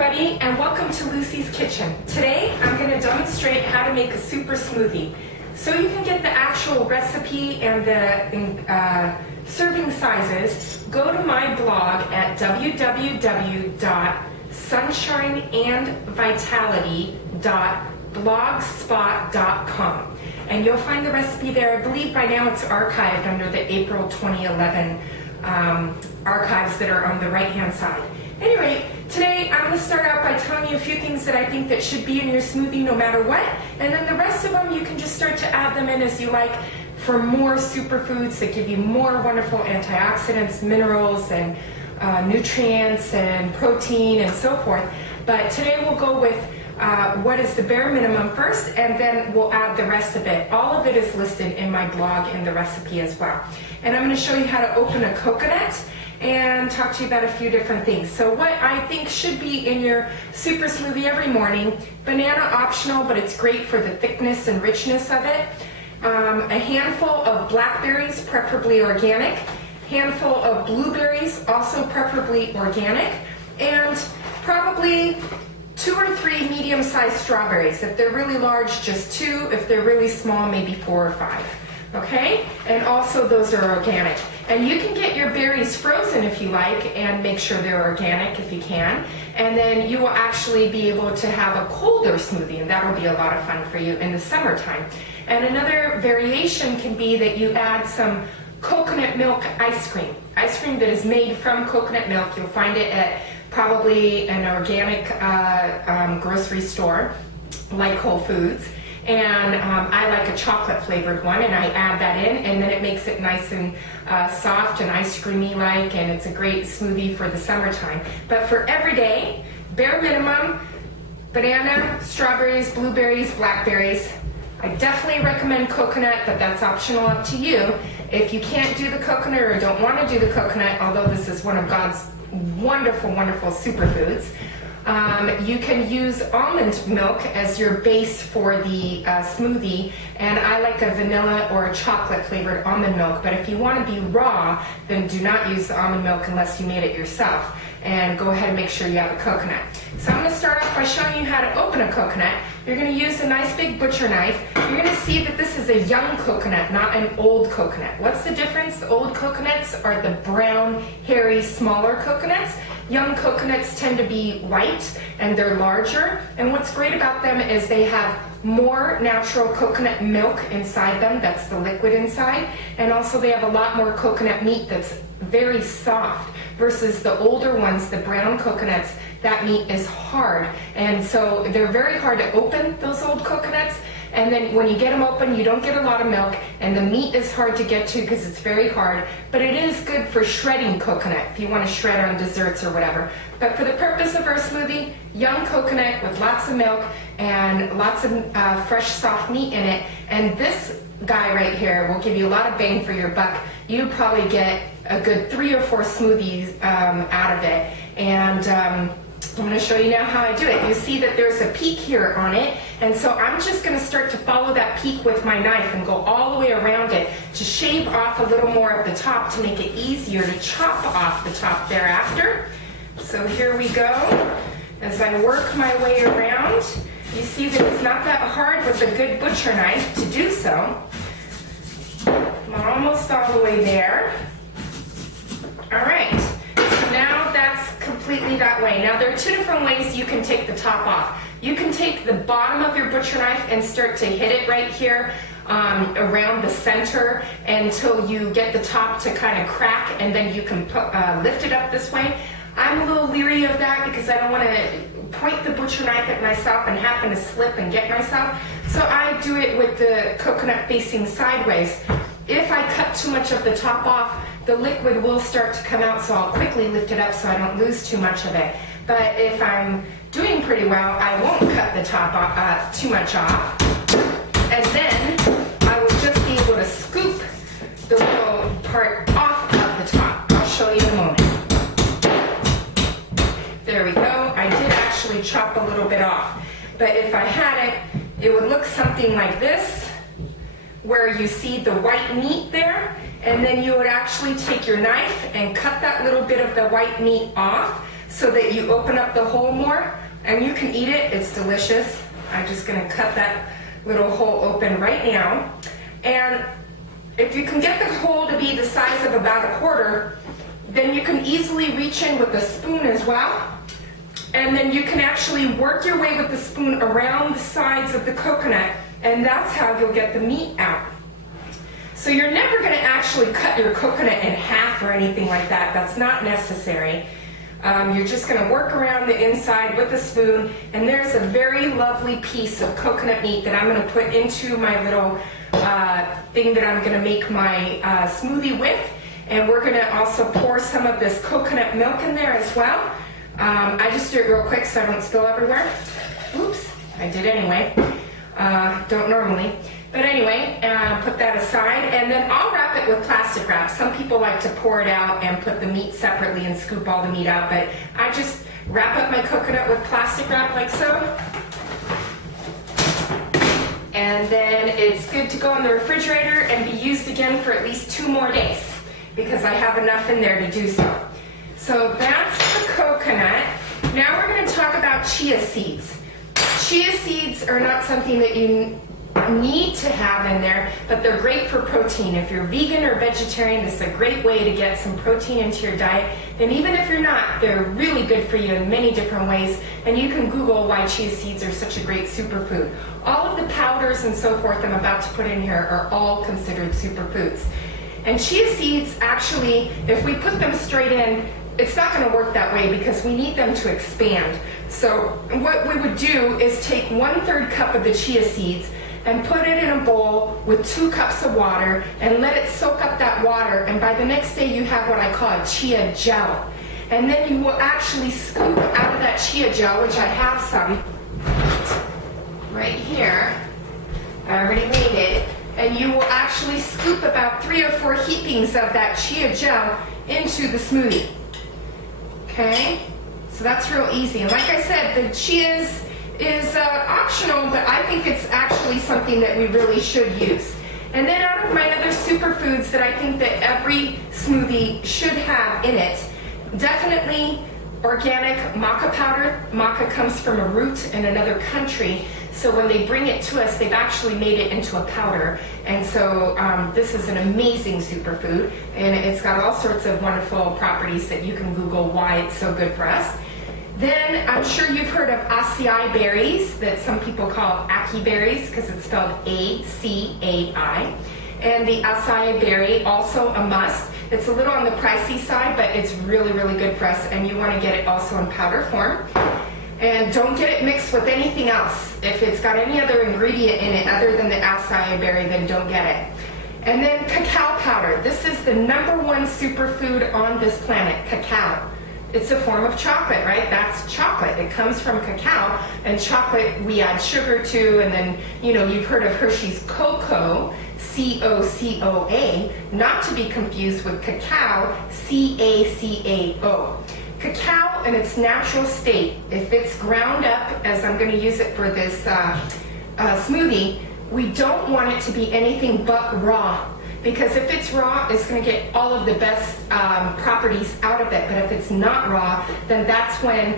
everybody, and welcome to Lucy's Kitchen. Today I'm going to demonstrate how to make a super smoothie. So you can get the actual recipe and the serving sizes. Go to my blog at www.sunshineandvitality.blogspot.com, and you'll find the recipe there. I believe by now it's archived under the April 2011 archives that are on the right hand side. Anyway, today I'm going to start out by telling you a few things that I think that should be in your smoothie no matter what, and then the rest of them you can just start to add them in as you like for more superfoods that give you more wonderful antioxidants, minerals, and nutrients and protein and so forth. But today we'll go with what is the bare minimum first, and then we'll add the rest of it. All of it is listed in my blog in the recipe as well. And I'm going to show you how to open a coconut and talk to you about a few different things. So what I think should be in your super smoothie every morning: banana optional, but it's great for the thickness and richness of it. A handful of blackberries, preferably organic. Handful of blueberries, also preferably organic. And probably 2 or 3 medium-sized strawberries. If they're really large, just 2. If they're really small, maybe 4 or 5. Okay? And also those are organic. And you can get your berries frozen if you like, and make sure they're organic if you can. And then you will actually be able to have a colder smoothie, and that'll be a lot of fun for you in the summertime. And another variation can be that you add some coconut milk ice cream. Ice cream that is made from coconut milk. You'll find it at probably an organic grocery store like Whole Foods. And I like a chocolate flavored one, and I add that in, and then it makes it nice and soft and ice creamy like, and it's a great smoothie for the summertime. But for every day, bare minimum: banana, strawberries, blueberries, blackberries. I definitely recommend coconut, but that's optional, up to you. If you can't do the coconut or don't want to do the coconut, although this is one of God's wonderful, wonderful superfoods, you can use almond milk as your base for the smoothie, and I like a vanilla or a chocolate flavored almond milk. But if you want to be raw, then do not use the almond milk unless you made it yourself, and go ahead and make sure you have a coconut. So I'm going to start off by showing you how to open a coconut. You're going to use a nice big butcher knife. You're going to see that this is a young coconut, not an old coconut. What's the difference? The old coconuts are the brown, hairy, smaller coconuts. Young coconuts tend to be white and they're larger, and what's great about them is they have more natural coconut milk inside them, that's the liquid inside, and also they have a lot more coconut meat that's very soft, versus the older ones, the brown coconuts, that meat is hard, and so they're very hard to open, those old coconuts. And then when you get them open, you don't get a lot of milk, and the meat is hard to get to because it's very hard, but it is good for shredding coconut if you want to shred on desserts or whatever. But for the purpose of our smoothie, young coconut with lots of milk and lots of fresh soft meat in it. And this guy right here will give you a lot of bang for your buck. You probably get a good 3 or 4 smoothies out of it. And I'm going to show you now how I do it. You see that there's a peak here on it, and so I'm just going to start to follow that peak with my knife and go all the way around it to shave off a little more of the top to make it easier to chop off the top thereafter. So here we go. As I work my way around, you see that it's not that hard with a good butcher knife to do so. I'm almost all the way there. All right. Now that's completely that way. Now there are 2 different ways you can take the top off. You can take the bottom of your butcher knife and start to hit it right here around the center until you get the top to kind of crack, and then you can lift it up this way. I'm a little leery of that because I don't want to point the butcher knife at myself and happen to slip and get myself. So I do it with the coconut facing sideways. If I cut too much of the top off, the liquid will start to come out, so I'll quickly lift it up so I don't lose too much of it. But if I'm doing pretty well, I won't cut the top off, too much off. And then I will just be able to scoop the little part off of the top. I'll show you in a moment. There we go. I did actually chop a little bit off. But if I had it, it would look something like this, where you see the white meat there, and then you would actually take your knife and cut that little bit of the white meat off. so that you open up the hole more, and you can eat it. It's delicious. I'm just gonna cut that little hole open right now. And if you can get the hole to be the size of about a quarter, then you can easily reach in with a spoon as well. And then you can actually work your way with the spoon around the sides of the coconut, and that's how you'll get the meat out. So you're never gonna actually cut your coconut in half or anything like that. That's not necessary. You're just gonna work around the inside with the spoon, and there's a very lovely piece of coconut meat that I'm gonna put into my little thing that I'm gonna make my smoothie with. And we're gonna also pour some of this coconut milk in there as well. I just do it real quick so I don't spill everywhere. Oops, I did anyway. Don't normally. But anyway, put that aside, and then I'll wrap it with plastic wrap. Some people like to pour it out and put the meat separately and scoop all the meat out, but I just wrap up my coconut with plastic wrap like so. And then it's good to go in the refrigerator and be used again for at least 2 more days, because I have enough in there to do so. So that's the coconut. Now we're going to talk about chia seeds. Chia seeds are not something that you need to have in there, but they're great for protein. If you're vegan or vegetarian, this is a great way to get some protein into your diet. And even if you're not, they're really good for you in many different ways. And you can Google why chia seeds are such a great superfood. All of the powders and so forth I'm about to put in here are all considered superfoods. And chia seeds, actually, if we put them straight in, it's not going to work that way because we need them to expand. So what we would do is take 1/3 cup of the chia seeds and put it in a bowl with 2 cups of water and let it soak up that water, and by the next day you have what I call a chia gel. And then you will actually scoop out of that chia gel, which I have some right here. I already made it. And you will actually scoop about 3 or 4 heapings of that chia gel into the smoothie. Okay, so that's real easy. And like I said, the chia is optional, but I think it's actually something that we really should use. And then out of my other superfoods that I think that every smoothie should have in it, definitely organic maca powder. Maca comes from a root in another country, so when they bring it to us, they've actually made it into a powder. And so this is an amazing superfood, and it's got all sorts of wonderful properties that you can Google why it's so good for us. Then I'm sure you've heard of acai berries, that some people call ackee berries because it's spelled A-C-A-I. And the acai berry, also a must. It's a little on the pricey side, but it's really, really good for us, and you want to get it also in powder form. And don't get it mixed with anything else. If it's got any other ingredient in it other than the acai berry, then don't get it. And then cacao powder. This is the #1 superfood on this planet, cacao. It's a form of chocolate, right? That's chocolate. It comes from cacao, and chocolate we add sugar to, and then, you know, you've heard of Hershey's cocoa, C-O-C-O-A, not to be confused with cacao, C-A-C-A-O. Cacao in its natural state, if it's ground up, as I'm going to use it for this smoothie, we don't want it to be anything but raw. Because if it's raw, it's going to get all of the best properties out of it. But if it's not raw, then that's when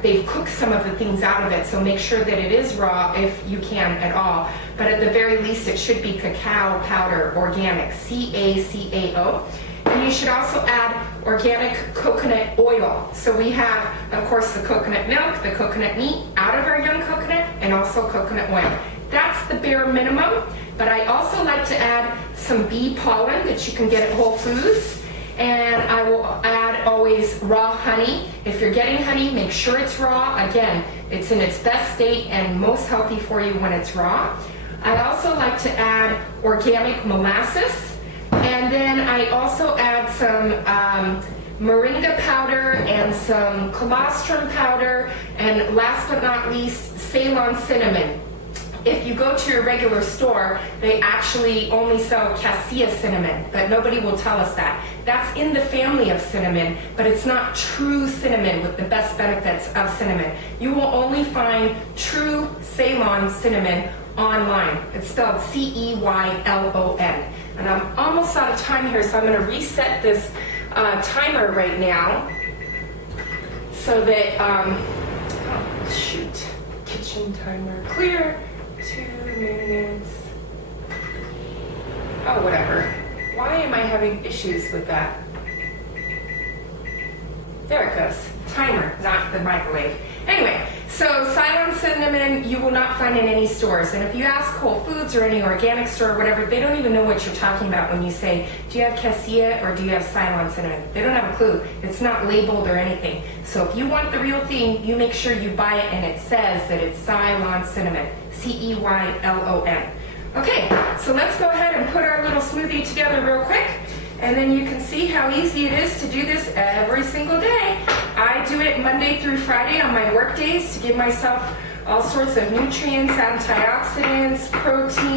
they've cooked some of the things out of it. So make sure that it is raw if you can at all. But at the very least, it should be cacao powder, organic, C-A-C-A-O. And you should also add organic coconut oil. So we have, of course, the coconut milk, the coconut meat out of our young coconut, and also coconut oil. That's the bare minimum. But I also like to add some bee pollen that you can get at Whole Foods. And I will add always raw honey. If you're getting honey, make sure it's raw. Again, it's in its best state and most healthy for you when it's raw. I also like to add organic molasses. And then I also add some moringa powder and some colostrum powder. And last but not least, Ceylon cinnamon. If you go to your regular store, they actually only sell cassia cinnamon, but nobody will tell us that. That's in the family of cinnamon, but it's not true cinnamon with the best benefits of cinnamon. You will only find true Ceylon cinnamon online. It's spelled C-E-Y-L-O-N. And I'm almost out of time here, so I'm going to reset this timer right now. so that, oh shoot, kitchen timer clear, 2 minutes. Oh, whatever. Why am I having issues with that? There it goes. Timer, not the microwave. Anyway, so Ceylon cinnamon you will not find in any stores. And if you ask Whole Foods or any organic store or whatever, they don't even know what you're talking about when you say, do you have cassia or do you have Ceylon cinnamon? They don't have a clue. It's not labeled or anything. So if you want the real thing, you make sure you buy it and it says that it's Ceylon cinnamon. Ceylon. Okay, so let's go ahead and put our little smoothie together real quick. And then you can see how easy it is to do this every single day. I do it Monday through Friday on my work days to give myself all sorts of nutrients, antioxidants, protein.